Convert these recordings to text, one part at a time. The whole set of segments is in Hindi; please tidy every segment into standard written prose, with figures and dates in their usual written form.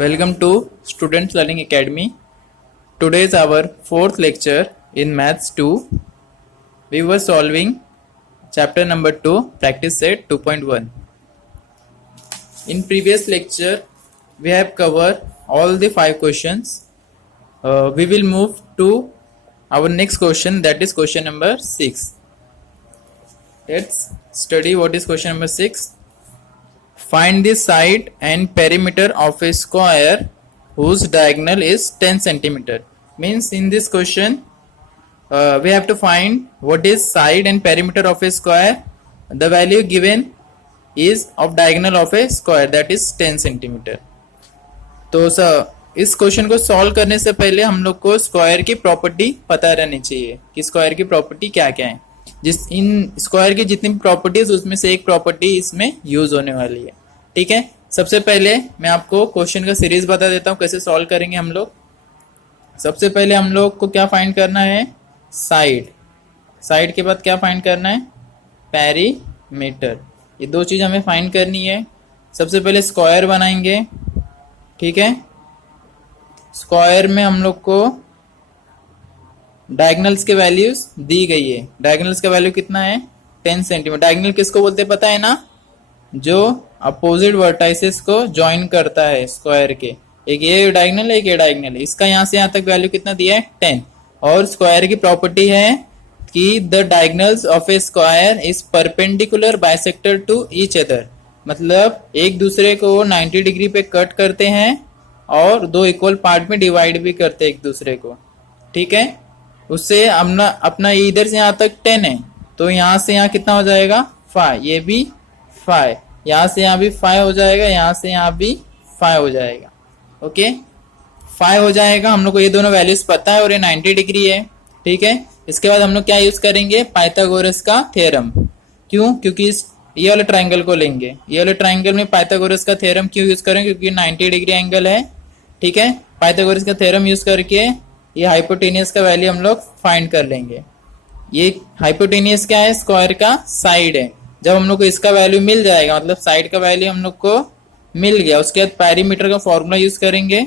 Welcome to Students Learning Academy. Today is our fourth lecture in Maths 2. We were solving chapter number 2, practice set 2.1. In previous lecture, we have covered all the 5 questions. We will move to our next question, that is question number 6. Let's study what is question number 6. Find the side and perimeter of a square whose diagonal is 10 centimeter. Means in this question we have to find what is side and perimeter of a square. The value given is of diagonal of a square, that is 10 centimeter. तो इस क्वेश्चन को सॉल्व करने से पहले हम लोग को स्क्वायर की प्रॉपर्टी पता रहनी चाहिए कि स्क्वायर की प्रॉपर्टी क्या क्या है. इन स्क्वायर की जितनी प्रॉपर्टीज उसमें से एक प्रॉपर्टी इसमें यूज होने वाली है. ठीक है, सबसे पहले मैं आपको क्वेश्चन का सीरीज बता देता हूँ कैसे सॉल्व करेंगे हम लोग. सबसे पहले हम लोग को क्या फाइंड करना है, साइड के बाद क्या फाइंड करना है, पेरीमीटर. ये दो चीज हमें फाइंड करनी है. सबसे पहले स्क्वायर बनाएंगे. ठीक है, स्क्वायर में हम लोग को डायगोनल्स के वैल्यूज दी गई है. डायगोनल्स का वैल्यू कितना है, 10 सेंटीमीटर. डायगोनल किसको बोलते पता है ना, जो अपोजिट वर्टाइसेस को ज्वाइन करता है स्क्वायर के. एक ये डायगोनल है, एक ये डायगोनल है. इसका यहां से यहां तक वैल्यू कितना दिया है, 10. और स्क्वायर की प्रॉपर्टी है कि the diagonals of a square is perpendicular bisector to each other. मतलब एक दूसरे को 90 डिग्री पे कट करते हैं और दो इक्वल पार्ट में डिवाइड भी करते हैं एक दूसरे को. ठीक है, उससे अपना इधर से यहां तक 10 है तो यहां से यहां कितना हो जाएगा, 5. ये भी 5, यहां से यहां भी 5 हो जाएगा, यहां से यहां भी 5 हो जाएगा. ओके, 5 हो जाएगा. हम लोग को ये दोनों वैल्यूज पता है और ये 90 डिग्री है. ठीक है, इसके बाद हम लोग क्या यूज करेंगे, पाइथागोरस का थ्योरम. क्यों, क्योंकि ये वाले ट्राइंगल को लेंगे. ये वाले ट्राइंगल में पाइथागोरस का थ्योरम क्यों यूज करेंगे, क्योंकि 90 डिग्री एंगल है. ठीक है, पाइथागोरस का थ्योरम यूज करके ये हाइपोटेनियस का वैल्यू हम लोग फाइंड कर लेंगे. ये हाइपोटेनियस क्या है, स्क्वायर का साइड है. जब हम लोग को इसका वैल्यू मिल जाएगा, मतलब साइड का वैल्यू हम लोग को मिल गया, उसके बाद पेरीमीटर का फॉर्मूला यूज करेंगे.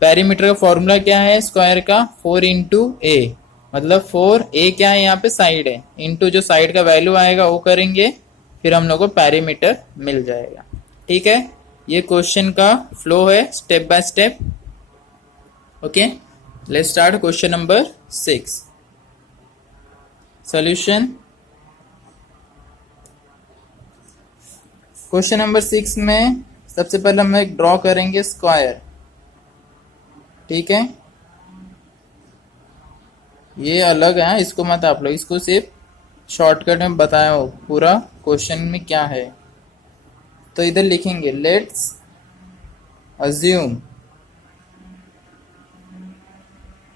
पेरीमीटर का फॉर्मूला क्या है स्क्वायर का, 4 इंटू ए. मतलब 4a क्या है यहाँ पे, साइड है, इंटू जो साइड का वैल्यू आएगा वो करेंगे, फिर हम लोग को पेरीमीटर मिल जाएगा. ठीक है, ये क्वेश्चन का फ्लो है step by step. Okay, let's start question number 6. Solution. Question number 6 में सबसे पहले हम एक ड्रॉ करेंगे स्क्वायर. ठीक है, ये अलग है, इसको मत आप लोग, इसको सिर्फ शॉर्टकट में बताया हो, पूरा क्वेश्चन में क्या है. तो इधर लिखेंगे let's assume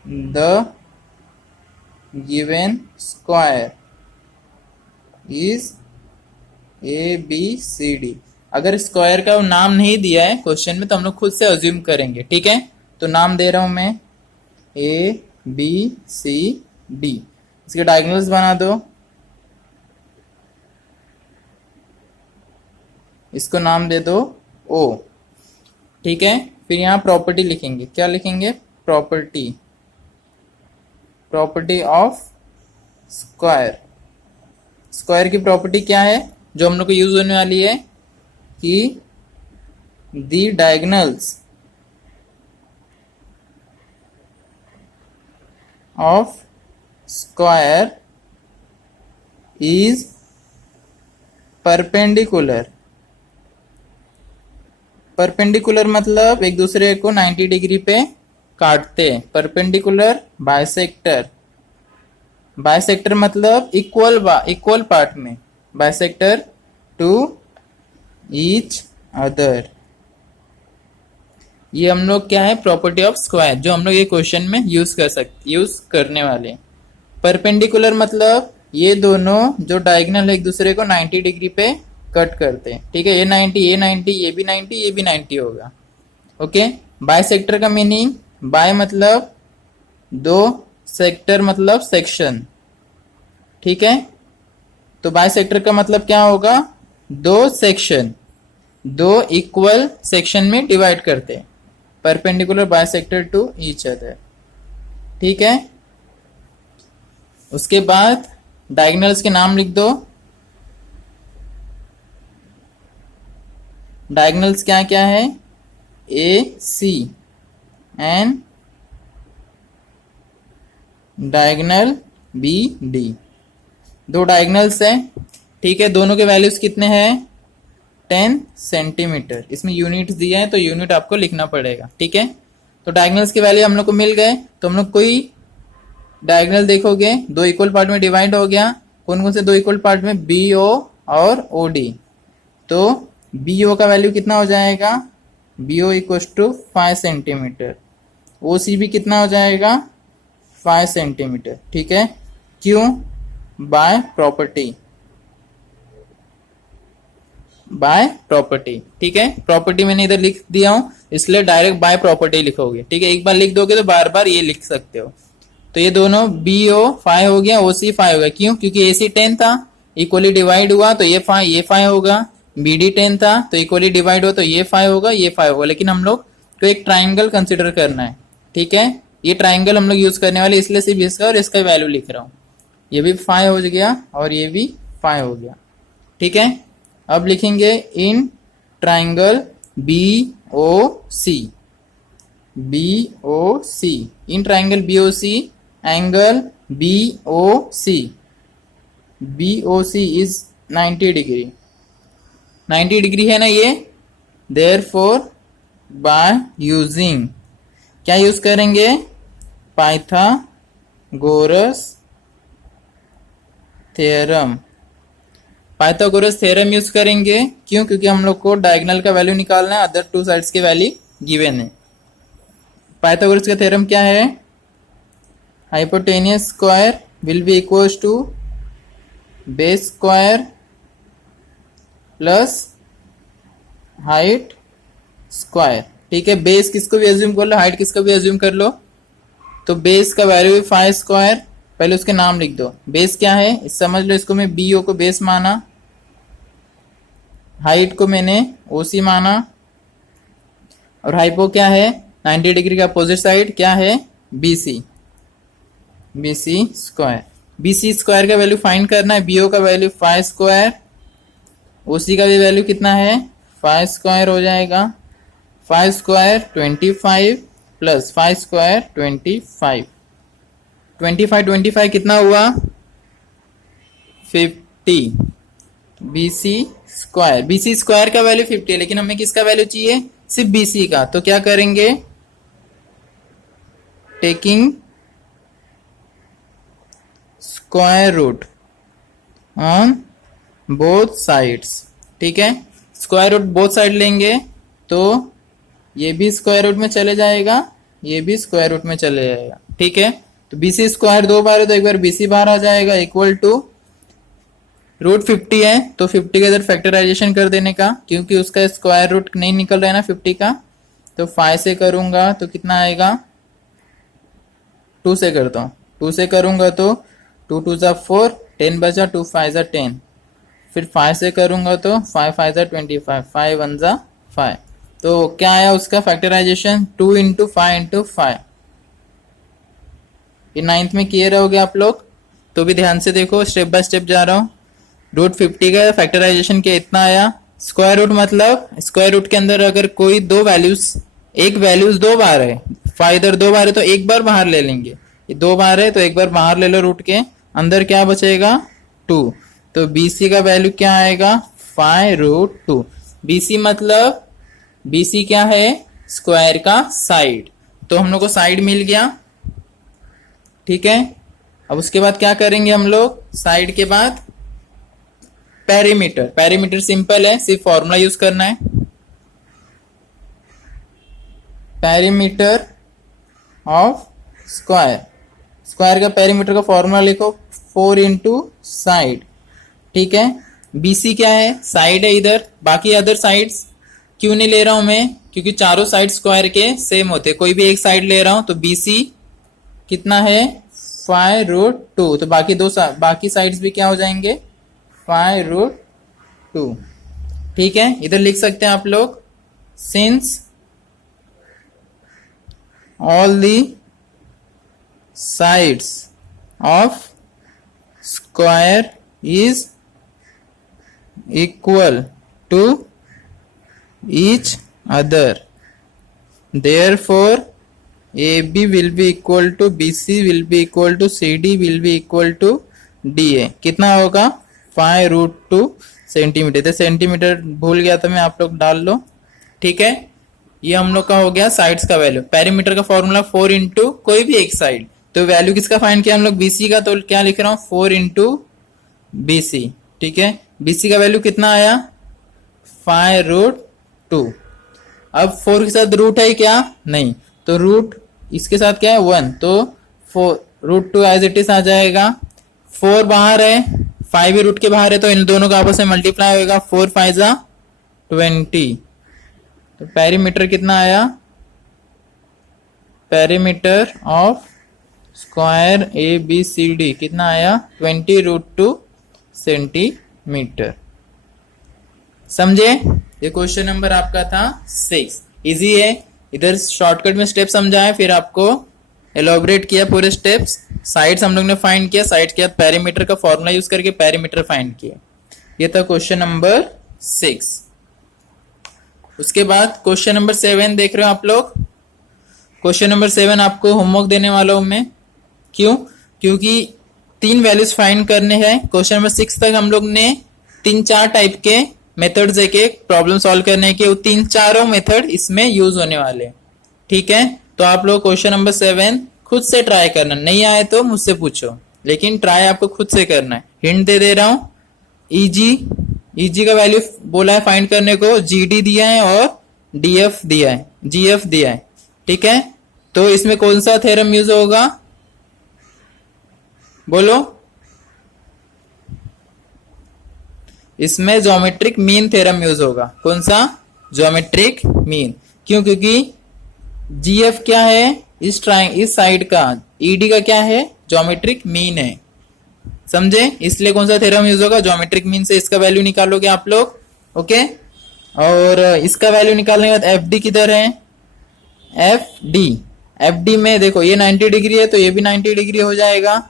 the given square is ABCD. अगर स्क्वायर का नाम नहीं दिया है क्वेश्चन में तो हम लोग खुद से अज्यूम करेंगे. ठीक है, तो नाम दे रहा हूं मैं ABCD. इसके डायगोनल्स बना दो. इसको नाम दे दो O. ठीक है, फिर यहां प्रॉपर्टी लिखेंगे. क्या लिखेंगे, प्रॉपर्टी ऑफ स्क्वायर. स्क्वायर की प्रॉपर्टी क्या है जो हम लोग को यूज होने वाली है, कि the diagonals of square is perpendicular. Perpendicular मतलब एक दूसरे को 90 डिग्री पे काटते हैं. Perpendicular bisector. बाइसेक्टर मतलब इक्वल पार्ट में, बाइसेक्टर टू ईच अदर. ये हम लोग क्या है, प्रॉपर्टी ऑफ स्क्वायर, जो हम लोग ये क्वेश्चन में यूज करने वाले. परपेंडिकुलर मतलब ये दोनों जो डायगोनल एक दूसरे को 90 डिग्री पे कट करते हैं. ठीक है, ये 90, ये 90, ये भी 90, ये भी 90 होगा. ओके, बाइसेक्टर का मीनिंग, बाय मतलब दो, सेक्टर मतलब सेक्शन. ठीक है, तो बाइसेक्टर का मतलब क्या होगा, दो सेक्शन, दो इक्वल सेक्शन में डिवाइड करते हैं. Perpendicular bisector to each other. ठीक है, उसके बाद डायगोनल्स के नाम लिख दो। डायगोनल्स क्या क्या है? ए सी एंड डायगोनल बी डी, दो डायगोनल्स है। ठीक है, दोनों के वैल्यूज कितने हैं? 10 सेंटीमीटर। इसमें यूनिट्स दिए हैं तो यूनिट आपको लिखना पड़ेगा। ठीक है, तो डायगोनल्स के वैल्यू हम लोग को मिल गए। तो हम लोग कोई डायगोनल देखोगे, दो इक्वल पार्ट में डिवाइड हो गया। कौन कौन से दो इक्वल पार्ट में? बी ओ और ओ डी। तो बी ओ का वैल्यू कितना हो जाएगा? B O equal to 5 centimetre. O C भी कितना हो जाएगा? 5 सेंटीमीटर। ठीक है, क्यों? By property, by property. ठीक है, प्रॉपर्टी मैंने इधर लिख दिया हूं, इसलिए डायरेक्ट बाय प्रॉपर्टी लिखोगे। ठीक है, एक बार लिख दोगे तो बार बार ये लिख सकते हो। तो ये दोनों बी ओ 5 हो गया, ओ सी 5 हो गया। क्यों? क्योंकि ए सी 10 था, इक्वली डिवाइड हुआ तो ये 5 होगा। बी डी 10 था तो इक्वली डिवाइड हुआ तो ये 5 होगा, ये 5 होगा। लेकिन हम लोग को एक ट्राइंगल कंसिडर करना है। ठीक है, ये ट्राइंगल हम लोग यूज करने वाले, इसलिए सिर्फ इसका और इसका वैल्यू लिख रहा हूं। ये भी 5 हो गया और ये भी 5 हो गया। ठीक है, अब लिखेंगे in triangle B O C, B O C, in triangle B O C angle B O C, B O C is 90 degree. 90 degree है ना ये। देयरफॉर बाय यूजिंग, क्या यूज करेंगे? Pythagoras theorem. Pythagoras theorem use करेंगे। क्यों? क्योंकि हम लोग को डायगोनल का वैल्यू निकालना है, अदर टू साइड्स के वैल्यू गिवन है। पाइथागोरस का थ्योरम क्या है? Hypotenuse square will be equal to base square plus height square. ठीक है, बेस किसको भी एज्यूम कर लो, हाइट किसको भी एज्यूम कर लो। तो बेस का वैल्यू 5 स्क्वायर, पहले उसके नाम लिख दो। बेस क्या है समझ लो, इसको मैं बी ओ को बेस माना, हाइट को मैंने ओ सी माना, और हाइपो क्या है? 90 डिग्री का अपोजिट साइड क्या है? B C, B C square. B C square का वैल्यू फाइंड करना है। बी ओ का वैल्यू 5 स्क्वायर, ओ सी का भी वैल्यू कितना है? 5 स्क्वायर हो जाएगा। 5 स्क्वायर 25 प्लस 5 स्क्वायर 25, 25 कितना हुआ? 50। B C square, B C square का वैल्यू 50 है, लेकिन हमें किसका वैल्यू चाहिए? सिर्फ बी सी का। तो क्या करेंगे? Taking square root on both sides. ठीक है, स्क्वायर रूट बोथ साइड लेंगे तो ये भी स्क्वायर रूट में चले जाएगा, ये भी स्क्वायर रूट में चले जाएगा। ठीक है, तो बी सी स्क्वायर 2 बार है तो एक बार बी सी बाहर आ जाएगा, इक्वल टू रूट 50 है तो 50 का इधर फैक्टराइजेशन कर देने का, क्योंकि उसका स्क्वायर रूट नहीं निकल रहा है ना 50 का। तो 5 से करूंगा तो कितना आएगा? 2 से करता हूं, 2 से करूंगा तो 2 2 जा 4, 10 बचा, 2 5 जा 10। फिर 5 से करूंगा तो 5 5 जा 25, 5 1 जा 5। तो क्या आया उसका फैक्टराइजेशन? 2 into 5 into 5। ये 9th में किए रहोगे आप लोग, तो भी ध्यान से देखो, स्टेप बाय स्टेप जा रहा हूं। रूट 50 का फैक्टराइजेशन क्या इतना आया? स्क्वायर रूट मतलब स्क्वायर रूट के अंदर अगर कोई दो वैल्यूज, एक वैल्यूज 2 बार है, 5 इधर 2 बार है तो एक बार बाहर ले लेंगे। ये 2 बार है तो एक बार बाहर ले लो, रूट के अंदर क्या बचेगा? 2। तो BC का वैल्यू क्या आएगा? 5 रूट 2। BC मतलब BC क्या है? स्क्वायर का साइड। तो हम लोग को साइड मिल गया। ठीक है, अब उसके बाद क्या करेंगे हम लोग? साइड के बाद पेरीमीटर। पेरीमीटर सिंपल है, सिर्फ फॉर्मूला यूज करना है। पेरीमीटर ऑफ स्क्वायर, स्क्वायर का पेरीमीटर का फॉर्मूला लिखो, 4 इंटू साइड। ठीक है, BC क्या है? साइड है इधर, बाकी अदर साइड्स क्यों नहीं ले रहा हूं मैं? क्योंकि चारों साइड स्क्वायर के सेम होते, कोई भी एक साइड ले रहा हूं तो BC कितना है? 5 रूट 2। तो बाकी साइड्स भी क्या हो जाएंगे? 5 रूट 2। ठीक है, इधर लिख सकते हैं आप लोग, since all the sides of square is equal to each other, therefore AB will be equal to BC will be equal to CD will be equal to DA। कितना होगा 5√2 सेंटीमीटर। तो सेंटीमीटर भूल गया था मैं, आप लोग डाल लो। ठीक है, ये हम लोग का हो गया साइड्स का वैल्यू। पेरीमीटर का फॉर्मूला 4 इंटू कोई भी एक साइड। तो वैल्यू किसका फाइंड किया हम लोग, BC का। तो क्या लिख रहा हूं 4 इंटू BC। ठीक है, BC का वैल्यू कितना आया 5√2। अब 4 के साथ रूट है क्या, नहीं, तो रूट इसके साथ क्या है 1, तो 4√2 एज इट इज आ जाएगा। 4 बाहर है, 5 भी रूट के बाहर है, तो इन दोनों का आपस में मल्टीप्लाई होगा। 4 5 20। तो पेरीमीटर कितना आया, पेरीमीटर ऑफ स्क्वायर ABCD कितना आया 20√2 सेंटीमीटर। समझे, ये क्वेश्चन नंबर आपका था 6। इजी है, इधर शॉर्टकट में स्टेप समझाए, फिर आपको एलोबरेट किया पूरे स्टेप्स। साइड्स हम लोग ने फाइंड किया, साइड के बाद पेरीमीटर का फॉर्मूला यूज करके पेरीमीटर फाइंड किया। ये था क्वेश्चन नंबर 6। उसके बाद क्वेश्चन नंबर 7 देख रहे हो आप लोग। क्वेश्चन नंबर 7 आपको होमवर्क देने वाला हूं मैं। क्यों, क्योंकि 3 वैल्यूज फाइंड करने हैं। क्वेश्चन नंबर 6 तक हम लोग ने 3-4 टाइप के मेथड्स देखे प्रॉब्लम सॉल्व करने के, वो 3-4 मेथड इसमें यूज होने वाले। ठीक है, तो आप लोग क्वेश्चन नंबर 7 खुद से ट्राई करना, नहीं आए तो मुझसे पूछो, लेकिन ट्राई आपको खुद से करना है। हिंट दे रहा हूं, ईजी का वैल्यू बोला है फाइंड करने को, GD दिया है और DF दिया है, GF दिया है। ठीक है, तो इसमें कौन सा थ्योरम यूज होगा बोलो, इसमें ज्योमेट्रिक मीन थ्योरम यूज होगा। कौन सा, ज्योमेट्रिक मीन। क्यों, क्योंकि GF क्या है इस साइड का, ED का क्या है ज्योमेट्रिक मीन है। समझे, इसलिए कौन सा थ्योरम यूज होगा, ज्योमेट्रिक मीन से इसका वैल्यू निकालोगे आप लोग। ओके, और इसका वैल्यू निकालने के बाद FD किधर है, FD में देखो ये 90 डिग्री है, तो ये भी 90 डिग्री हो जाएगा।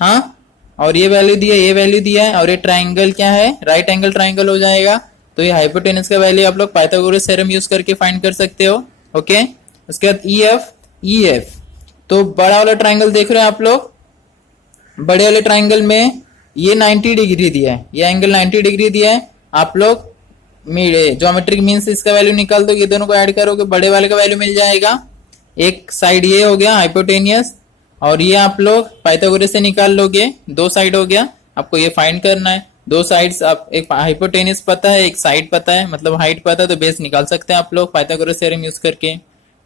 हाँ, और ये वैल्यू दिया, ये वैल्यू दिया है, और ये ट्राइंगल क्या है, राइट एंगल ट्राइंगल हो जाएगा। तो ये हाइपोटेनस का वैल्यू आप लोग पाइथागोरस थ्योरम यूज करके फाइंड कर सकते हो। ओके, उसके बाद EF, तो बड़ा वाला ट्राइंगल देख रहे हो आप लोग, बड़े वाले ट्राइंगल में ये 90 डिग्री दिया है, ये एंगल 90 डिग्री दिया है। आप लोग ज्योमेट्रिक मीन से इसका वैल्यू निकाल दो, ये दोनों को ऐड करोगे बड़े वाले का वैल्यू मिल जाएगा। एक साइड ये हो गया हाइपोटेनियस, और ये आप लोग पाइथागोरस से निकाल लोगे, 2 साइड हो गया। आपको ये फाइंड करना है, 2 साइड्स, आप एक हाइपोटेनियस पता है, एक साइड पता है, मतलब हाइट पता है, तो बेस निकाल सकते हैं आप लोग पाइथागोरस थ्योरम यूज करके।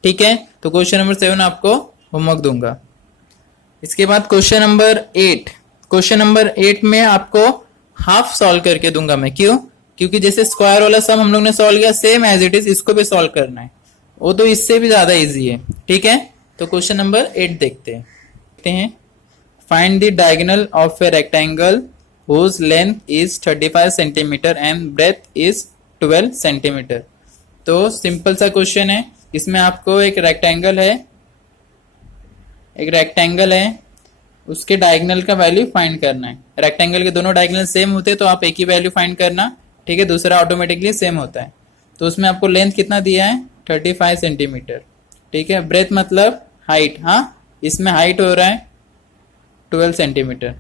ठीक है, तो क्वेश्चन नंबर 7 आपको होमवर्क दूंगा। इसके बाद क्वेश्चन नंबर 8, क्वेश्चन नंबर 8 में आपको हाफ सॉल्व करके दूंगा मैं। क्यों, क्योंकि जैसे स्क्वायर वाला सम हम लोग ने सॉल्व किया, सेम एज इट इज इसको भी सॉल्व करना है, वो तो इससे भी ज्यादा इजी है। ठीक है, तो क्वेश्चन नंबर 8 देखते हैं। Find the diagonal of a rectangle whose length is 35 centimetre and breadth is 12 centimetre. तो सिंपल सा क्वेश्चन है, इसमें आपको एक रेक्टेंगल है, उसके डायगोनल का वैल्यू फाइंड करना है। रेक्टेंगल के दोनों डायगोनल सेम होते हैं तो आप एक ही वैल्यू फाइंड करना। ठीक है, दूसरा ऑटोमेटिकली सेम होता है। तो उसमें आपको लेंथ कितना दिया है 35 सेंटीमीटर। ठीक है, ब्रेथ मतलब हाइट, हाँ इसमें हाइट हो रहा है 12 सेंटीमीटर।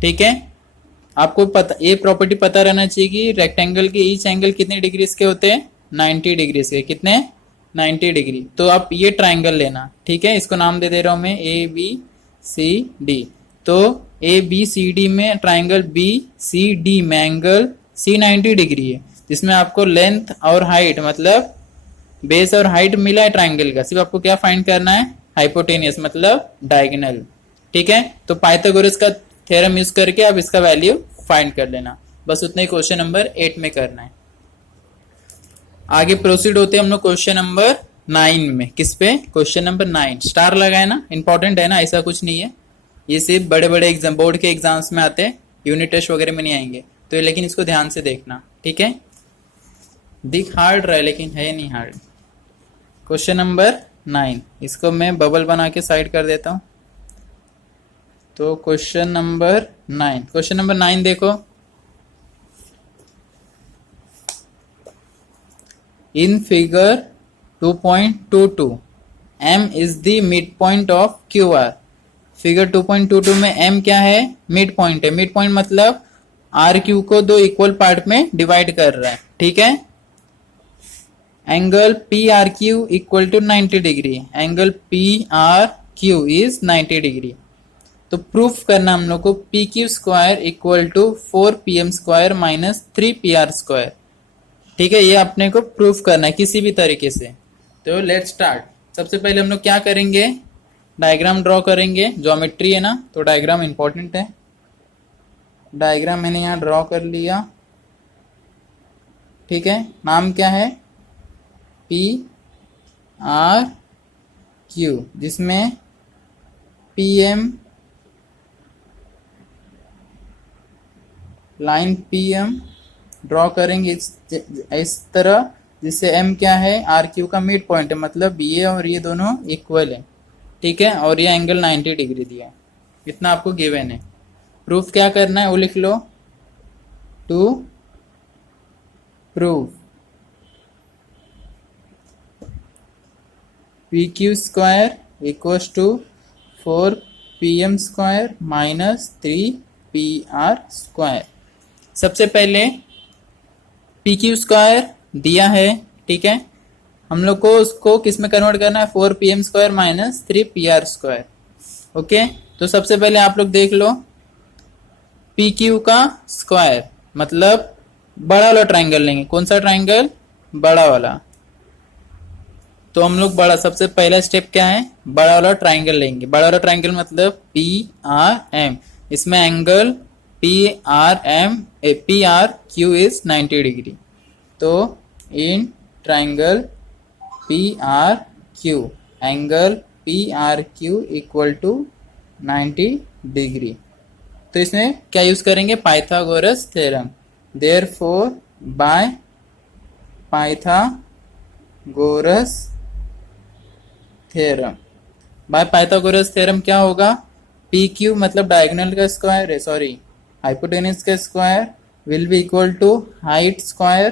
ठीक है, आपको पता, ये प्रॉपर्टी पता रहना चाहिए कि रेक्टेंगल के ईच एंगल कितने डिग्री के होते हैं 90 डिग्री के। कितने 90 डिग्री। तो आप ये ट्राइंगल लेना। ठीक है, इसको नाम दे रहा हूं मैं ABCD। तो ABCD में ट्राइंगल BCD में एंगल C 90 डिग्री है, जिसमें आपको लेंथ और हाइट मतलब बेस और हाइट मिला है ट्राइंगल का। सिर्फ आपको क्या फाइंड करना है, हाइपोटेनियस मतलब डायगोनल। ठीक है, तो पाइथागोरस का थ्योरम यूज करके आप इसका वैल्यू फाइंड कर लेना। बस उतना ही क्वेश्चन नंबर 8 में करना है। आगे प्रोसीड होते हैं हम लोग क्वेश्चन नंबर 9 में। किस पे, क्वेश्चन नंबर 9। स्टार लगाए ना, इंपॉर्टेंट है ना, ऐसा कुछ नहीं है, ये सिर्फ बड़े बड़े एग्जाम, बोर्ड के एग्जाम्स में आते हैं, यूनिट टेस्ट वगैरह में नहीं आएंगे। तो लेकिन इसको ध्यान से देखना। ठीक है, दिख हार्ड रहा है लेकिन है नहीं हार्ड। Question number 9। इसको मैं बबल बना के साइड कर देता हूं। तो क्वेश्चन नंबर 9 देखो। In figure 2.22 m is the mid point of Q R. Figure 2.22 में m क्या है? मिड पॉइंट है। मिड पॉइंट मतलब आर क्यू को दो इक्वल पार्ट में डिवाइड कर रहा है, ठीक है। Angle P R Q equal to 90 degree. Angle P R Q is 90 degree. तो प्रूफ करना हम लोग को P Q square equal to 4pm square minus 3pr square, ठीक है। ये अपने को प्रूफ करना है किसी भी तरीके से। तो लेट्स स्टार्ट। सबसे पहले हम लोग क्या करेंगे? डायग्राम ड्रॉ करेंगे। ज्योमेट्री है ना, तो डायग्राम इंपॉर्टेंट है। डायग्राम मैंने यहाँ ड्रॉ कर लिया, ठीक है। नाम क्या है? पी आर क्यू, जिसमें पीएम लाइन पीएम ड्रॉ करेंगे इस तरह, जिससे एम क्या है? आर क्यू का मिड पॉइंट है, मतलब ये और ये दोनों इक्वल है, ठीक है। और ये एंगल 90 डिग्री दिया है। इतना आपको गिवन है। प्रूफ क्या करना है वो लिख लो। To proof P Q square equals to 4pm square minus 3pr square. सबसे पहले पी क्यू स्क्वायर दिया है, ठीक है। हम लोग को उसको किस में कन्वर्ट करना है? 4pm square minus 3pr square, okay. तो सबसे पहले आप लोग देख लो, पी क्यू का स्क्वायर मतलब बड़ा वाला ट्राइंगल लेंगे। कौन सा ट्राइंगल? बड़ा वाला। तो हम लोग बड़ा, सबसे पहला स्टेप क्या है? बड़ा वाला ट्राइंगल लेंगे। बड़ा वाला ट्राइंगल मतलब पी आर एम। इसमें angle P R Q is 90 degree. तो in triangle P R Q, angle P R Q equal to 90 degree. तो इसमें क्या यूज करेंगे? Pythagoras theorem. Therefore by Pythagoras theorem, by Pythagoras theorem क्या होगा? पी क्यू मतलब डायगोनल का स्क्वायर है, सॉरी हाइपोटेनस का square will be equal to height square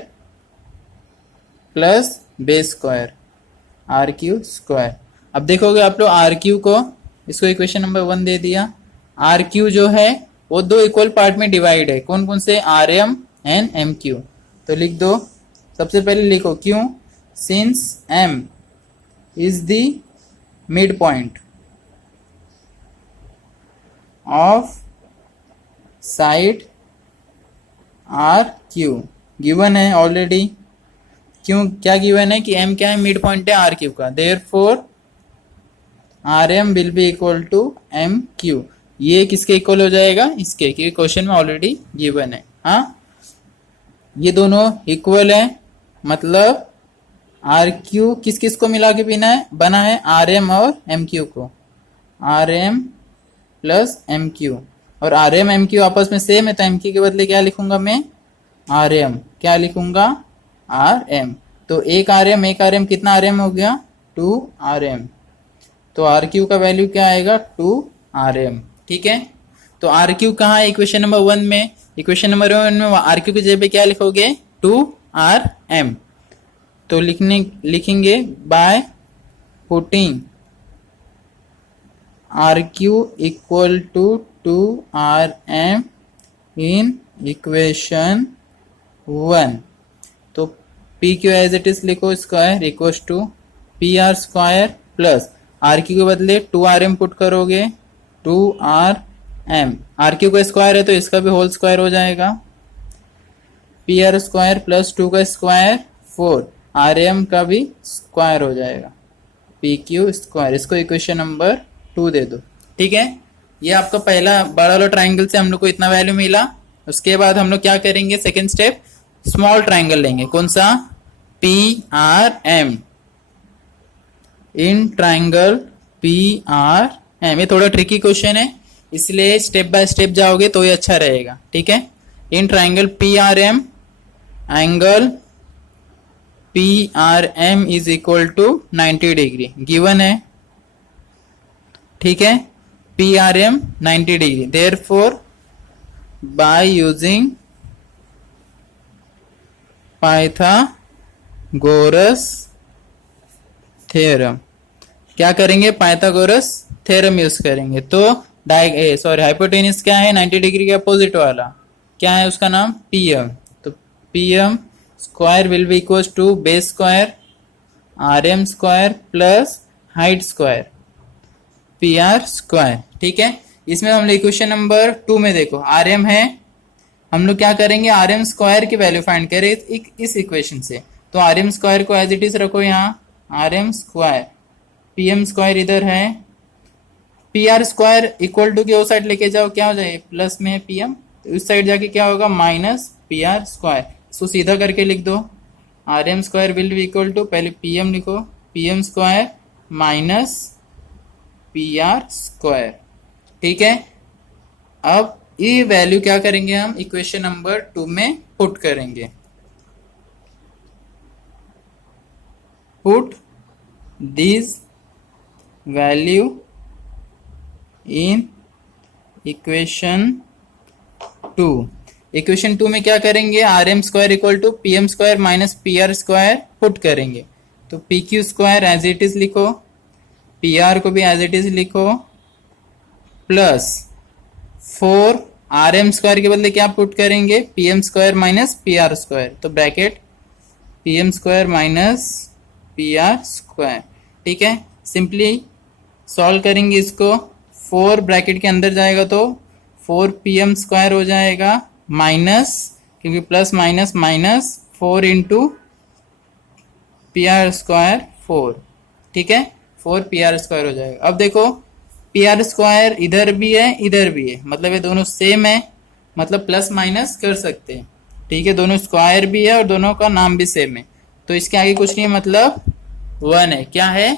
plus base square R Q square. अब देखोगे आप लोग आर क्यू को, इसको इक्वेशन नंबर 1 दे दिया। आर क्यू जो है वो दो इक्वल पार्ट में डिवाइड है। कौन कौन से? R M and M Q. तो लिख दो। सबसे पहले लिखो क्यों? Since M is the mid point of side R Q, given है ऑलरेडी। क्यों क्या गिवन है? कि एम क्या है? मिड पॉइंट है आर क्यू का। Therefore R M will be equal to M Q. ये किसके इक्वल हो जाएगा? इसके, क्योंकि क्वेश्चन में ऑलरेडी गिवन है। हाँ, ये दोनों इक्वल है, मतलब आर क्यू किस किस को मिला के बना है? आर एम और एम क्यू को। R M plus M Q, और आर एम एम क्यू आपस में सेम है, तो एम क्यू के बदले क्या लिखूंगा मैं? R M. क्या लिखूंगा? R M. तो एक आर एम कितना आर एम हो गया? 2 आर एम। तो आर क्यू का वैल्यू क्या आएगा? 2 आर एम, ठीक है। तो आर क्यू कहाँ है? इक्वेशन नंबर 1 में। इक्वेशन नंबर 1 में आर क्यू की जगह पे क्या लिखोगे? 2 आर एम। तो लिखेंगे by putting R Q equal to 2 R M in equation 1। तो P Q as it is लिखो, square equal to P R square plus R Q के बदले 2 आर एम पुट करोगे, 2 आर एम। आर क्यू का स्क्वायर है तो इसका भी होल स्क्वायर हो जाएगा। पी आर स्क्वायर प्लस 2 का स्क्वायर 4, आर एम का भी स्क्वायर हो जाएगा, पी क्यू स्क्वायर। इसको इक्वेशन नंबर 2 दे दो, ठीक है। ये आपका पहला बड़ा वाला ट्राइंगल से हम लोग को इतना वैल्यू मिला। उसके बाद हम लोग क्या करेंगे? सेकेंड स्टेप, स्मॉल ट्राइंगल लेंगे। कौन सा? P R M. In triangle P R M, ये थोड़ा ट्रिकी क्वेश्चन है, इसलिए स्टेप बाय स्टेप जाओगे तो ये अच्छा रहेगा, ठीक है। In triangle P R M, angle P R M is equal to 90 degree given है, ठीक है। P R M 90 degree, therefore by using Pythagoras theorem, क्या करेंगे, पाइथागोरस थ्योरम यूज करेंगे। तो हाइपोटेन्यूज क्या है, 90 डिग्री के अपोजिट वाला क्या है, उसका नाम पीएम। तो PM square will be equal to base square R M square plus height square P R square, ठीक है। इसमें हम इक्वेशन नंबर 2 में देखो आर एम है, हम लोग क्या करेंगे, आर एम स्क्वायर की वैल्यू फाइंड करें इस इक्वेशन से। तो आर एम स्क्वायर को एज इट इज रखो यहाँ, R M square, P M square इधर है, P R square equal to की वो साइड लेके जाओ, क्या हो जाए, प्लस में पी एम, तो उस साइड जाके क्या होगा, माइनस पी आर स्क्वायर। इसको सीधा करके लिख दो, R M square will be equal to, पहले पी एम लिखो, P M square minus P R square, ठीक है। अब ये वैल्यू क्या करेंगे, हम इक्वेशन नंबर 2 में पुट करेंगे। Put this value in equation 2। Equation 2 में क्या करेंगे, R M square equal to P M square minus P R square put करेंगे। तो P Q square as it is लिखो, पी आर को भी एज इट इज लिखो, प्लस 4 आर एम स्क्वायर के बदले क्या पुट करेंगे, P M square minus P R square, तो bracket P M square minus P R square, ठीक है। सिंपली सॉल्व करेंगे इसको, 4 ब्रैकेट के अंदर जाएगा तो 4 पी एम स्क्वायर हो जाएगा माइनस, क्योंकि plus minus minus 4 into P R square 4, ठीक है, 4 पी आर स्क्वायर हो जाएगा। अब देखो पी आर स्क्वायर इधर भी है इधर भी है, मतलब ये दोनों सेम है, मतलब प्लस माइनस कर सकते हैं, ठीक है। दोनों स्क्वायर भी है और दोनों का नाम भी सेम है, तो इसके आगे कुछ नहीं है, मतलब 1 है, क्या है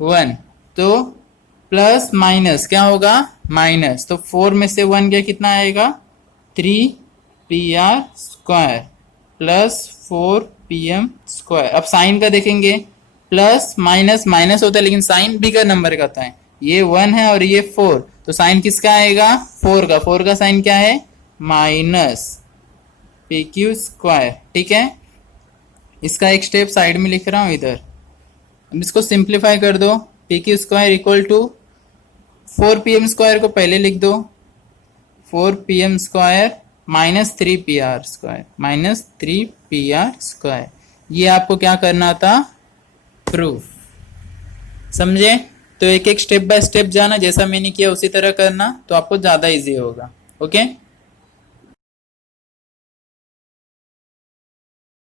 1। तो प्लस माइनस क्या होगा, माइनस, तो 4 में से 1 गया, कितना आएगा 3 P R square plus 4 P M square. अब साइन का देखेंगे, प्लस माइनस माइनस होता है लेकिन साइन बिगर नंबर का होता है, ये 1 है और ये 4, तो साइन किसका आएगा, 4 का साइन क्या है, माइनस पी क्यू स्क्वायर, ठीक है। इसका एक स्टेप साइड में लिख रहा हूं इधर। अब इसको सिंप्लीफाई कर दो, P Q square equal to 4 P M square को पहले लिख दो, 4 P M square minus 3 P R square, minus 3 P R square. ये आपको क्या करना था, प्रूफ, समझे। तो एक एक स्टेप बाय स्टेप जाना, जैसा मैंने किया उसी तरह करना, तो आपको ज्यादा इजी होगा, ओके।